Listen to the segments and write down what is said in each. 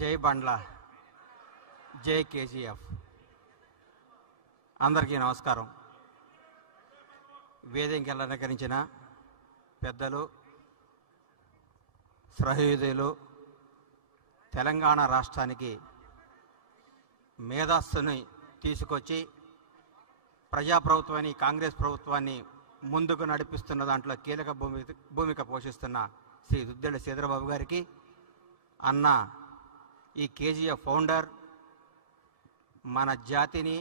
జై బండ్ల, జై కేజీఎఫ్. అందరికీ నమస్కారం. వేదికకి అలంకరించిన పెద్దలు, సహృదయులు, తెలంగాణ రాష్ట్రానికి మేధస్సుని తీసుకొచ్చి ప్రజాప్రభుత్వాన్ని, కాంగ్రెస్ ప్రభుత్వాన్ని ముందుకు నడిపిస్తున్న దాంట్లో కీలక భూమిక పోషిస్తున్న శ్రీ దుద్దేళ్ల శ్రీధరబాబు గారికి, అన్న ఈ కేజీఎఫ్ ఫౌండర్, మన జాతిని,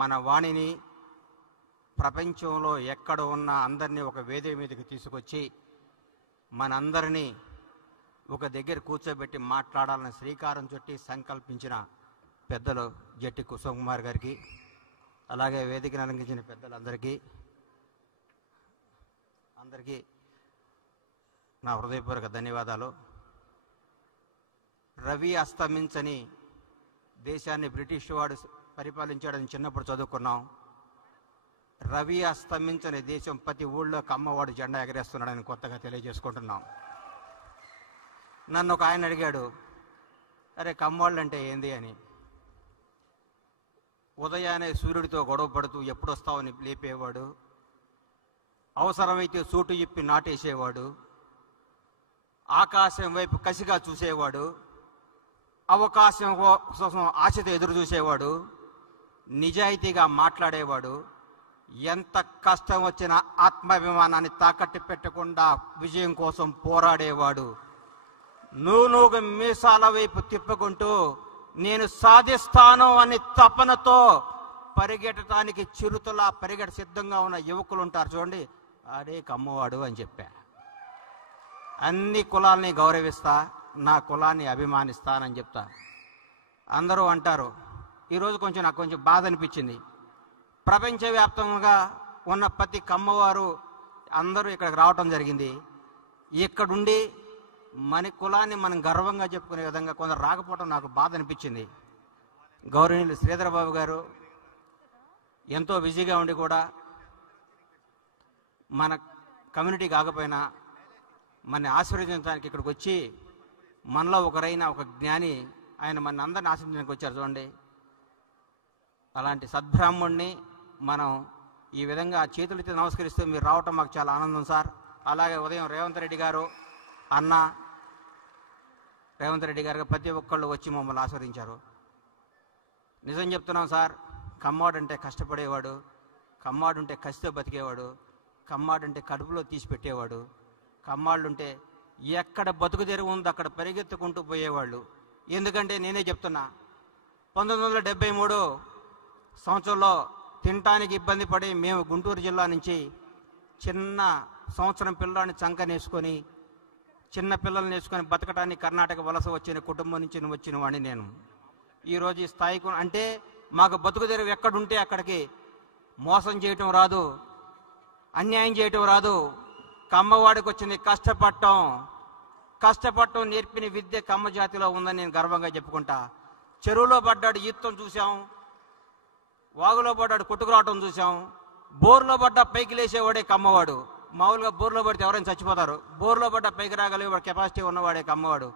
మన వాణిని ప్రపంచంలో ఎక్కడ ఉన్న అందరినీ ఒక వేదిక మీదకి తీసుకొచ్చి మనందరినీ ఒక దగ్గర కూర్చోబెట్టి మాట్లాడాలని శ్రీకారం చుట్టి సంకల్పించిన పెద్దలు జట్టి కుసుమ్ కుమార్ గారికి, అలాగే వేదికను అలంకరించిన పెద్దలందరికీ నా హృదయపూర్వక ధన్యవాదాలు. రవి అస్తమించని దేశాన్ని బ్రిటిష్ వాడు పరిపాలించాడని చిన్నప్పుడు చదువుకున్నాం. రవి అస్తమించని దేశం ప్రతి ఊళ్ళో కమ్మవాడు జెండా ఎగరేస్తున్నాడని కొత్తగా తెలియజేసుకుంటున్నాం. నన్ను ఒక ఆయన అడిగాడు, అరే కమ్మవాళ్ళు అంటే ఏంది అని. ఉదయాన్నే సూర్యుడితో గొడవ పడుతూ ఎప్పుడొస్తావని లేపేవాడు, అవసరమైతే సూటు ఇప్పి నాటేసేవాడు, ఆకాశం వైపు కసిగా చూసేవాడు, అవకాశం కోసం ఆశతో ఎదురు చూసేవాడు, నిజాయితీగా మాట్లాడేవాడు, ఎంత కష్టం వచ్చినా ఆత్మాభిమానాన్ని తాకట్టు పెట్టకుండా విజయం కోసం పోరాడేవాడు. నూనూగు మీసాల వైపు తిప్పుకుంటూ నేను సాధిస్తాను అని తపనతో పరిగెట్టడానికి చిరుతలా పరిగెట సిద్ధంగా ఉన్న యువకులు ఉంటారు చూడండి, అదే కమ్మవాడు అని చెప్పా. అన్ని కులాల్ని గౌరవిస్తా, నా కులాన్ని అభిమానిస్తానని చెప్తా. అందరూ అంటారు, ఈరోజు నాకు కొంచెం బాధ అనిపించింది. ప్రపంచవ్యాప్తంగా ఉన్న ప్రతి కమ్మవారు అందరూ ఇక్కడికి రావటం జరిగింది. ఇక్కడుండి మన కులాన్ని మనం గర్వంగా చెప్పుకునే విధంగా కొందరు రాకపోవడం నాకు బాధ అనిపించింది. గౌరవనీయులు శ్రీధరబాబు గారు ఎంతో బిజీగా ఉండి కూడా మన కమ్యూనిటీ కాకపోయినా మన ఆశీర్వదించడానికి ఇక్కడికి వచ్చి మనలో ఒకరైన ఒక జ్ఞాని ఆయన మన అందరిని ఆశీర్వదించడానికి వచ్చారు చూడండి. అలాంటి సద్బ్రాహ్మణ్ణి మనం ఈ విధంగా చేతులెత్తి నమస్కరిస్తూ మీరు రావటం మాకు చాలా ఆనందం సార్. అలాగే ఉదయం రేవంత్ రెడ్డి గారు, అన్న రేవంత్ రెడ్డి గారు ప్రతి ఒక్కళ్ళు వచ్చి మమ్మల్ని ఆస్వాదించారు. నిజం చెప్తున్నాం సార్, కమ్మాడు అంటే కష్టపడేవాడు, కమ్మాడు ఉంటే కసితో బతికేవాడు, కమ్మాడు అంటే కడుపులో తీసి పెట్టేవాడు, కమ్మాళ్ళుంటే ఎక్కడ బతుకు తెరువు ఉందో అక్కడ పరిగెత్తుకుంటూ పోయేవాళ్ళు. ఎందుకంటే నేనే చెప్తున్నా, 1973 సంవత్సరంలో తినటానికి ఇబ్బంది పడి మేము గుంటూరు జిల్లా నుంచి చిన్న సంవత్సరం పిల్లాన్ని చంకనేసుకొని, చిన్న పిల్లల్ని వేసుకొని బతకటానికి కర్ణాటక వలస వచ్చిన కుటుంబం నుంచి వచ్చిన వాడిని నేను. ఈరోజు ఈ స్థాయికి అంటే మాకు బతుకు తెరువు ఎక్కడుంటే అక్కడికి మోసం చేయటం రాదు, అన్యాయం చేయటం రాదు. కమ్మవాడికి వచ్చింది కష్టపడటం నేర్పిన విద్య కమ్మ జాతిలో ఉందని నేను గర్వంగా చెప్పుకుంటా. చెరువులో పడ్డాడు ఈత్తం చూసాం, వాగులో పడ్డాడు కొట్టుకురావటం చూసాం, బోర్లో పడ్డా పైకి లేచేవాడే కమ్మవాడు. మామూలుగా బోర్లో పడితే ఎవరైనా చచ్చిపోతారు, బోర్లో పడ్డా పైకి రాగలిగే కెపాసిటీ ఉన్నవాడే కమ్మవాడు.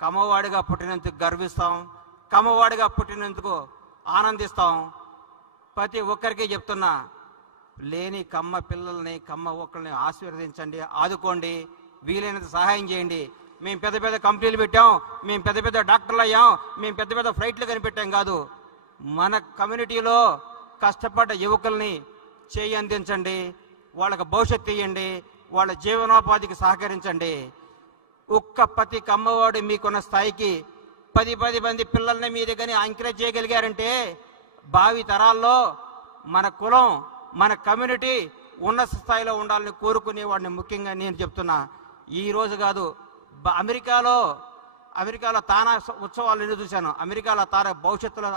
కమ్మవాడిగా పుట్టినందుకు గర్విస్తాం, కమ్మవాడిగా పుట్టినందుకు ఆనందిస్తాం. ప్రతి ఒక్కరికి చెప్తున్నా, లేని కమ్మ పిల్లల్ని, కమ్మ ఒక్కరిని ఆశీర్వదించండి, ఆదుకోండి, వీలైనంత సహాయం చేయండి. మేము పెద్ద పెద్ద కంపెనీలు పెట్టాం, మేము పెద్ద పెద్ద డాక్టర్లు అయ్యాం, మేము పెద్ద పెద్ద ఫ్లైట్లు కనిపెట్టాం కాదు. మన కమ్యూనిటీలో కష్టపడ్డ యువకుల్ని చేయి అందించండి, వాళ్ళకి భవిష్యత్తు ఇవ్వండి, వాళ్ళ జీవనోపాధికి సహకరించండి. ఒక్క ప్రతి కమ్మవాడు మీకున్న స్థాయికి 10 మంది పిల్లల్ని మీ దగ్గర ఎంకరేజ్ చేయగలిగారంటే భావి తరాల్లో మన కులం, మన కమ్యూనిటీ ఉన్నత స్థాయిలో ఉండాలని కోరుకునేవాడిని. ముఖ్యంగా నేను చెప్తున్నా, ఈరోజు కాదు, అమెరికాలో తానా ఉత్సవాలు నేను చూశాను. అమెరికాలో భవిష్యత్తులో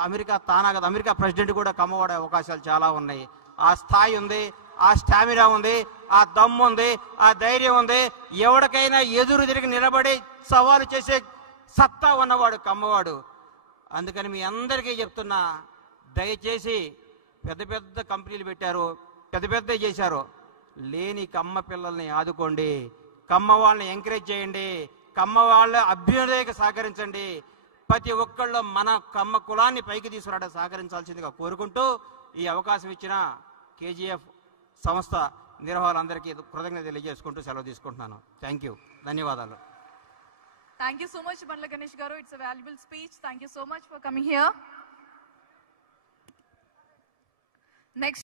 అమెరికా ప్రెసిడెంట్ కూడా కమ్మవాడే అవకాశాలు చాలా ఉన్నాయి. ఆ స్థాయి ఉంది, ఆ స్టామినా ఉంది, ఆ దమ్ము ఉంది, ఆ ధైర్యం ఉంది. ఎవరికైనా ఎదురు తిరిగి నిలబడి సవాలు చేసే సత్తా ఉన్నవాడు కమ్మవాడు. అందుకని మీ అందరికీ చెప్తున్నా, దయచేసి పెద్ద పెద్ద కంపెనీలు పెట్టారు, పెద్ద చేశారు, లేని కమ్మ పిల్లల్ని ఆదుకోండి, కమ్మ వాళ్ళని ఎంకరేజ్ చేయండి, కమ్మ వాళ్ళ అభ్యుదయకి సహకరించండి. ప్రతి ఒక్కళ్ళు మన కమ్మ కులాన్ని పైకి తీసుకురావడానికి సహకరించాల్సిందిగా కోరుకుంటూ ఈ అవకాశం ఇచ్చిన కేజీఎఫ్ సంస్థ నిర్వాహకులందరికీ కృతజ్ఞత తెలియజేసుకుంటూ సెలవు తీసుకుంటున్నాను. థ్యాంక్ యూ, ధన్యవాదాలు. Thank you so much, Bandla Ganesh Garu. It's a valuable speech. Thank you so much for coming here. Next.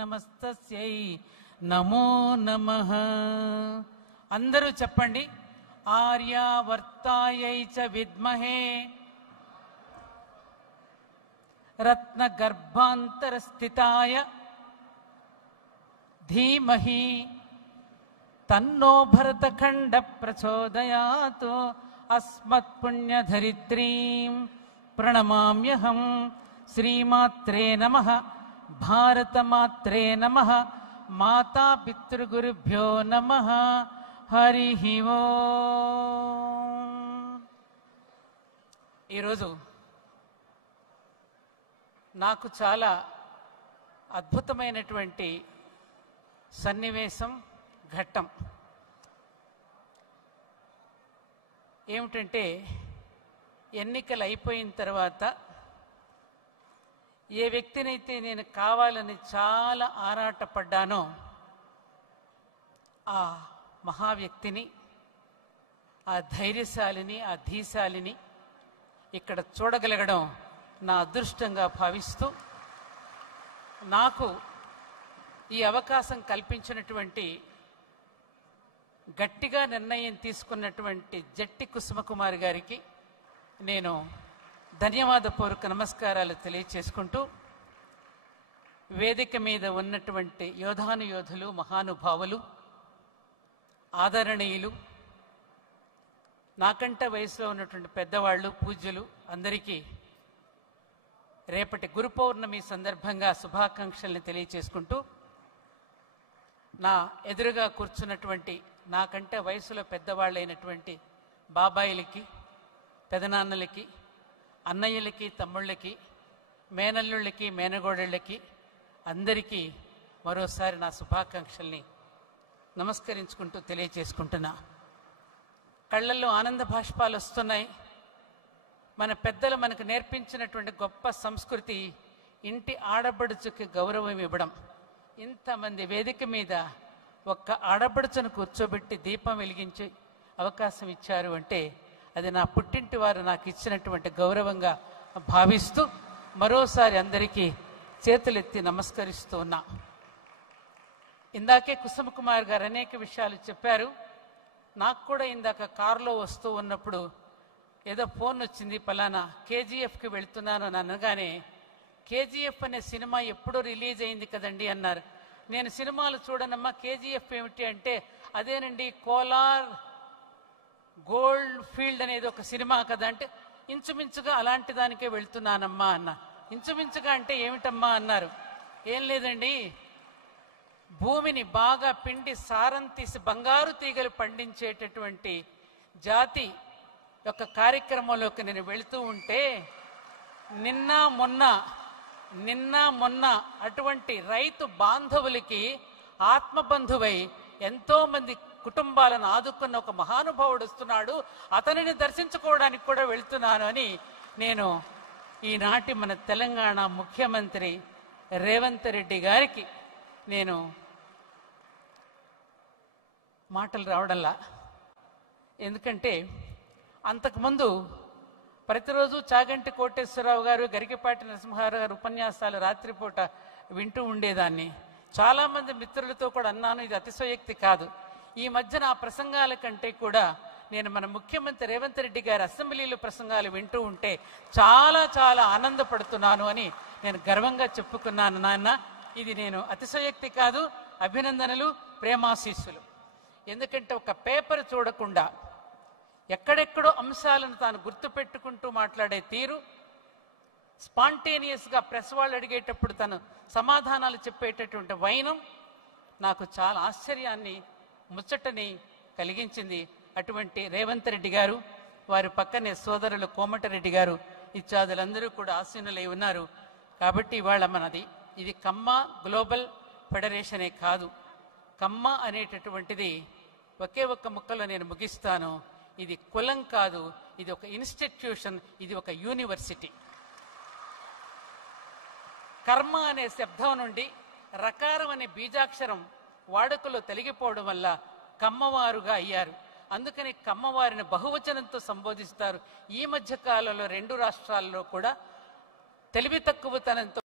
నమస్తస్యై నమో నమః. అందరూ చెప్పండి. ఆర్యావర్తాయై చ విద్మహే రత్నగర్భాంతరస్థితాయ ధీమహి తన్నో భరతఖండ ప్రచోదయాత్. అస్మత్పుణ్యధరిత్రీం ప్రణమామ్యహం. శ్రీమాత్రే నమః. భారతమాత్రే నమః. మాతా పితృగురుభ్యో నమః. హరి ఓం. ఈరోజు నాకు చాలా అద్భుతమైనటువంటి సన్నివేశం, ఘట్టం. ఏమిటంటే, ఎన్నికలు అయిపోయిన తర్వాత ఏ వ్యక్తినైతే నేను కావాలని చాలా ఆరాటపడ్డానో ఆ మహావ్యక్తిని, ఆ ధైర్యశాలిని, ఆ ధీశాలిని ఇక్కడ చూడగలగడం నా అదృష్టంగా భావిస్తూ, నాకు ఈ అవకాశం కల్పించినటువంటి, గట్టిగా నిర్ణయం తీసుకున్నటువంటి జట్టి కుసుమకుమారి గారికి నేను ధన్యవాదపూర్వక నమస్కారాలు తెలియచేసుకుంటూ, వేదిక మీద ఉన్నటువంటి యోధానుయోధులు, మహానుభావులు, ఆదరణీయులు, నాకంటే వయసులో ఉన్నటువంటి పెద్దవాళ్ళు, పూజ్యులు అందరికీ రేపటి గురు పౌర్ణమి సందర్భంగా శుభాకాంక్షల్ని తెలియచేసుకుంటూ, నా ఎదురుగా కూర్చున్నటువంటి నాకంటే వయసులో పెద్దవాళ్ళైనటువంటి బాబాయిలకి, పెదనాన్నలకి, అన్నయ్యలకి, తమ్ముళ్ళకి, మేనల్లుళ్ళకి, మేనగోడళ్ళకి అందరికీ మరోసారి నా శుభాకాంక్షల్ని నమస్కరించుకుంటూ తెలియచేసుకుంటున్నా. కళ్ళల్లో ఆనంద భాష్పాలు వస్తున్నాయి. మన పెద్దలు మనకు నేర్పించినటువంటి గొప్ప సంస్కృతి ఇంటి ఆడపడుచుకి గౌరవం ఇవ్వడం. ఇంతమంది వేదిక మీద ఒక్క ఆడపడుచును కూర్చోబెట్టి దీపం వెలిగించే అవకాశం ఇచ్చారు అంటే అది నా పుట్టింటి వారు నాకు ఇచ్చినటువంటి గౌరవంగా భావిస్తూ మరోసారి అందరికీ చేతులెత్తి నమస్కరిస్తూ ఉన్నా. ఇందాకే కుసుమకుమార్ గారు అనేక విషయాలు చెప్పారు. నాకు కూడా ఇందాక కారులో వస్తూ ఉన్నప్పుడు ఏదో ఫోన్ వచ్చింది, పలానా కేజీఎఫ్కి వెళ్తున్నాను అని అనగానే, కేజీఎఫ్ అనే సినిమా ఎప్పుడో రిలీజ్ అయింది కదండి అన్నారు. నేను సినిమాలు చూడనమ్మా, కేజీఎఫ్ ఏమిటి అంటే, అదేనండి కోలార్ గోల్డ్ ఫీల్డ్ అనేది ఒక సినిమా కదా అంటే, ఇంచుమించుగా అలాంటి దానికే వెళ్తున్నానమ్మా అన్న. ఇంచుమించుగా అంటే ఏమిటమ్మా అన్నారు. ఏం లేదండి, భూమిని బాగా పిండి సారం తీసి బంగారు తీగలు పండించేటటువంటి జాతి యొక్క కార్యక్రమంలోకి నేను వెళుతూ ఉంటే, నిన్న మొన్న అటువంటి రైతు బాంధవులకి ఆత్మబంధువై ఎంతోమంది కుటుంబాలను ఆదుకున్న ఒక మహానుభావుడు వస్తున్నాడు, అతనిని దర్శించుకోవడానికి కూడా వెళ్తున్నాను అని నేను ఈనాటి మన తెలంగాణ ముఖ్యమంత్రి రేవంత్ రెడ్డి గారికి నేను మాటలు రావడంలా. ఎందుకంటే అంతకుముందు ప్రతిరోజు చాగంటి కోటేశ్వరరావు గారు, గరికపాటి నరసింహారావు గారు ఉపన్యాసాలు రాత్రిపూట వింటూ ఉండేదాన్ని. చాలామంది మిత్రులతో కూడా అన్నాను, ఇది అతిశయోక్తి కాదు. ఈ మధ్యన ఆ ప్రసంగాల కంటే కూడా నేను మన ముఖ్యమంత్రి రేవంత్ రెడ్డి గారి అసెంబ్లీలో ప్రసంగాలు వింటూ ఉంటే చాలా చాలా ఆనందపడుతున్నాను అని నేను గర్వంగా చెప్పుకున్నాను. నాన్న, ఇది నేను అతిశయోక్తి కాదు, అభినందనలు, ప్రేమాశీస్సులు. ఎందుకంటే ఒక పేపర్ చూడకుండా ఎక్కడెక్కడో అంశాలను తాను గుర్తుపెట్టుకుంటూ మాట్లాడే తీరు, స్పాంటేనియస్గా ప్రెస్ వాళ్ళు అడిగేటప్పుడు తను సమాధానాలు చెప్పేటటువంటి వైనం నాకు చాలా ఆశ్చర్యాన్ని, ముచ్చటని కలిగించింది. అటువంటి రేవంత్ రెడ్డి గారు, వారి పక్కనే సోదరులు కోమటిరెడ్డి గారు ఇత్యాదులందరూ కూడా ఆసీనులై ఉన్నారు. కాబట్టి ఇవాళ మనది ఇది కమ్మ గ్లోబల్ ఫెడరేషనే కాదు. కమ్మ అనేటటువంటిది ఒకే ఒక్క ముక్కలో నేను ముగిస్తాను. ఇది కులం కాదు, ఇది ఒక ఇన్స్టిట్యూషన్, ఇది ఒక యూనివర్సిటీ. కర్మ అనే శబ్దం నుండి రకారం అనే బీజాక్షరం వాడుకలో తొలగిపోవడం వల్ల కమ్మవారుగా అయ్యారు. అందుకని కమ్మవారిని బహువచనంతో సంబోధిస్తారు. ఈ మధ్య కాలంలో 2 రాష్ట్రాల్లో కూడా తెలివి తక్కువతనంతో